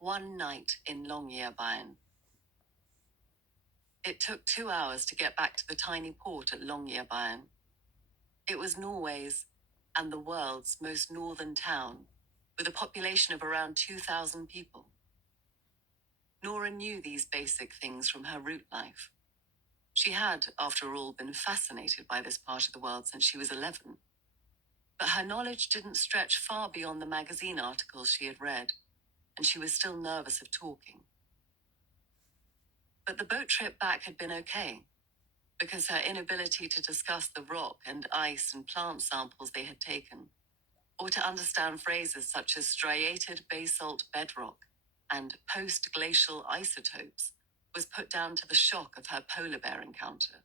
One night in Longyearbyen. It took 2 hours to get back to the tiny port at Longyearbyen. It was Norway's and the world's most northern town, with a population of around 2,000 people. Nora knew these basic things from her route life. She had, after all, been fascinated by this part of the world since she was 11. But her knowledge didn't stretch far beyond the magazine articles she had read, and she was still nervous of talking. But the boat trip back had been okay, because her inability to discuss the rock and ice and plant samples they had taken, or to understand phrases such as striated basalt bedrock and post-glacial isotopes, was put down to the shock of her polar bear encounter.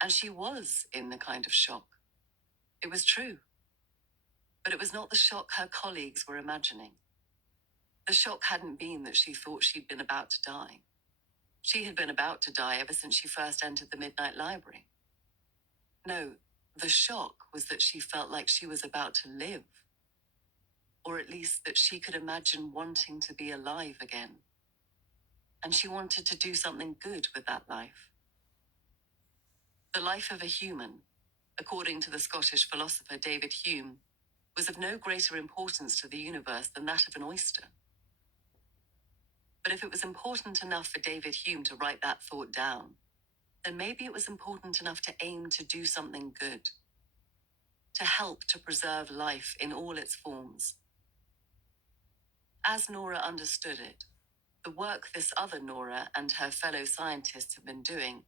And she was in the kind of shock. It was true. But it was not the shock her colleagues were imagining. The shock hadn't been that she thought she'd been about to die. She had been about to die ever since she first entered the Midnight Library. No, the shock was that she felt like she was about to live. Or at least that she could imagine wanting to be alive again. And she wanted to do something good with that life. The life of a human, according to the Scottish philosopher David Hume, was of no greater importance to the universe than that of an oyster. But if it was important enough for David Hume to write that thought down, then maybe it was important enough to aim to do something good, to help to preserve life in all its forms. As Nora understood it, the work this other Nora and her fellow scientists had been doing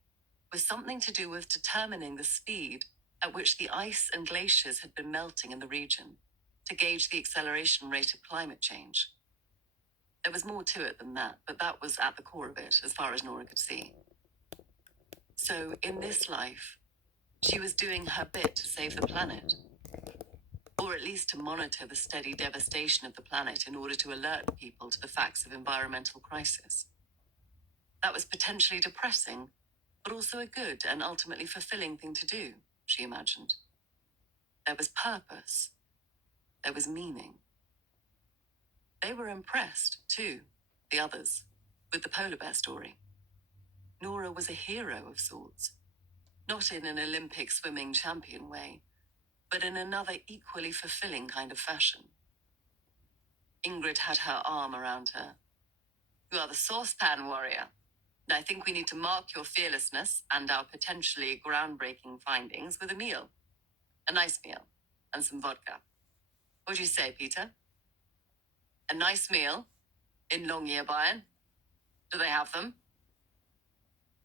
was something to do with determining the speed at which the ice and glaciers had been melting in the region to gauge the acceleration rate of climate change. There was more to it than that, but that was at the core of it, as far as Nora could see. So, in this life, she was doing her bit to save the planet, or at least to monitor the steady devastation of the planet in order to alert people to the facts of environmental crisis. That was potentially depressing, but also a good and ultimately fulfilling thing to do, she imagined. There was purpose. There was meaning. They were impressed, too, the others, with the polar bear story. Nora was a hero of sorts, not in an Olympic swimming champion way, but in another equally fulfilling kind of fashion. Ingrid had her arm around her. You are the saucepan warrior. And I think we need to mark your fearlessness and our potentially groundbreaking findings with a meal. A nice meal. And some vodka. What do you say, Peter? A nice meal? In Longyearbyen? Do they have them?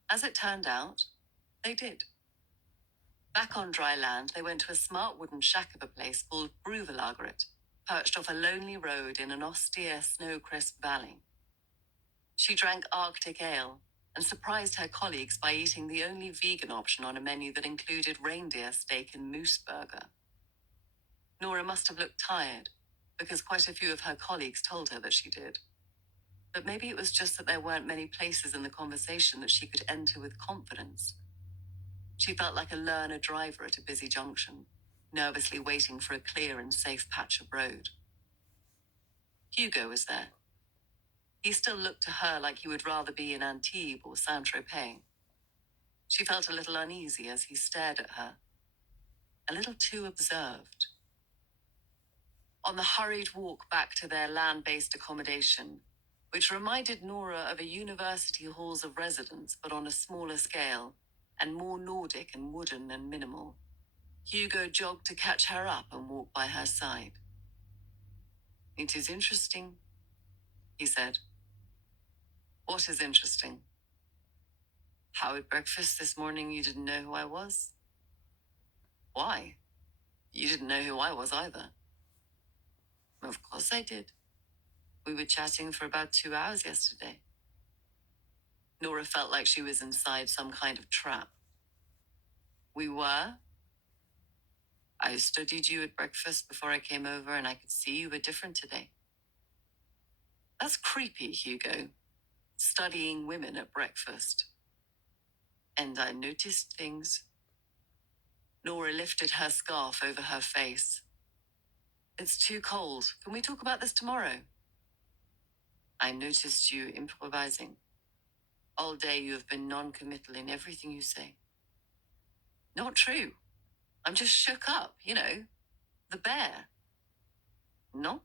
As it turned out, they did. Back on dry land, they went to a smart wooden shack of a place called Bruvelagret, perched off a lonely road in an austere, snow-crisp valley. She drank Arctic ale and surprised her colleagues by eating the only vegan option on a menu that included reindeer steak and moose burger. Nora must have looked tired, because quite a few of her colleagues told her that she did. But maybe it was just that there weren't many places in the conversation that she could enter with confidence. She felt like a learner driver at a busy junction, nervously waiting for a clear and safe patch of road. Hugo was there. He still looked to her like he would rather be in Antibes or Saint-Tropez. She felt a little uneasy as he stared at her, a little too observed. On the hurried walk back to their land-based accommodation, which reminded Nora of a university halls of residence but on a smaller scale, and more Nordic and wooden and minimal, Hugo jogged to catch her up and walk by her side. It is interesting, he said. What is interesting? How at breakfast this morning you didn't know who I was? Why? You didn't know who I was either. Of course I did. We were chatting for about 2 hours yesterday. Nora felt like she was inside some kind of trap. We were? I studied you at breakfast before I came over and I could see you were different today. That's creepy, Hugo. Studying women at breakfast. And I noticed things. Nora lifted her scarf over her face. It's too cold. Can we talk about this tomorrow? I noticed you improvising. All day you have been non-committal in everything you say. Not true. I'm just shook up, you know. The bear. Non,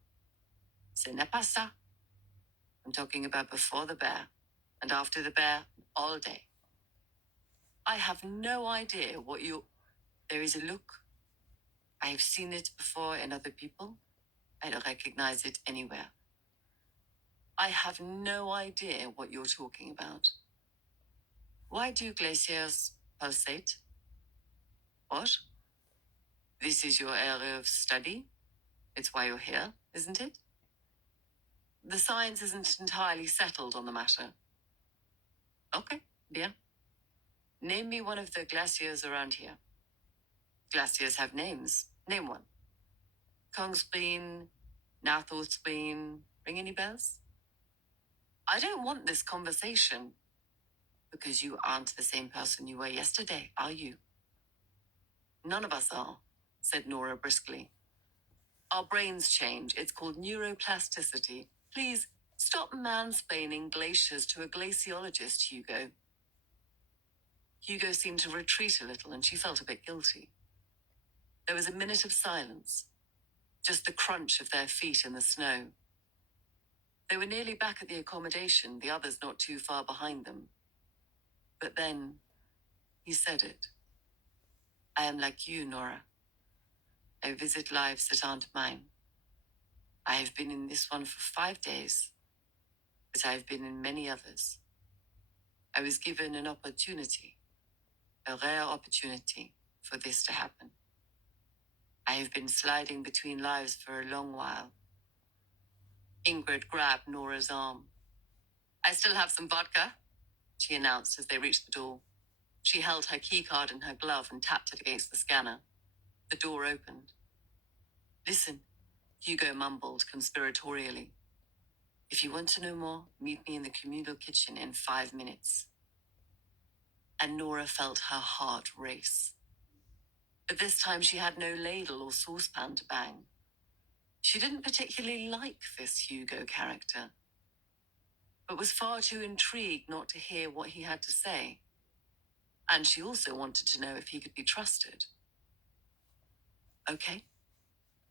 ce n'est pas ça. I'm talking about before the bear and after the bear all day. I have no idea what you... There is a look. I have seen it before in other people. I don't recognize it anywhere. I have no idea what you're talking about. Why do glaciers pulsate? What? This is your area of study? It's why you're here, isn't it? The science isn't entirely settled on the matter. Okay, bien. Name me one of the glaciers around here. Glaciers have names. Name one. Kongsbreen, Nathorspeen, ring any bells? I don't want this conversation because you aren't the same person you were yesterday, are you? None of us are, said Nora briskly. Our brains change. It's called neuroplasticity. Please stop mansplaining glaciers to a glaciologist, Hugo. Hugo seemed to retreat a little and she felt a bit guilty. There was a minute of silence, just the crunch of their feet in the snow. They were nearly back at the accommodation, the others not too far behind them. But then he said it. I am like you, Nora. I visit lives that aren't mine. I have been in this one for 5 days, but I have been in many others. I was given an opportunity, a rare opportunity, for this to happen. I have been sliding between lives for a long while. Ingrid grabbed Nora's arm. I still have some vodka, she announced as they reached the door. She held her keycard in her glove and tapped it against the scanner. The door opened. Listen, Hugo mumbled conspiratorially. If you want to know more, meet me in the communal kitchen in 5 minutes. And Nora felt her heart race. But this time she had no ladle or saucepan to bang. She didn't particularly like this Hugo character, but was far too intrigued not to hear what he had to say. And she also wanted to know if he could be trusted. Okay,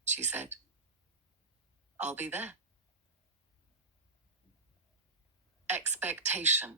she said. I'll be there. Expectation.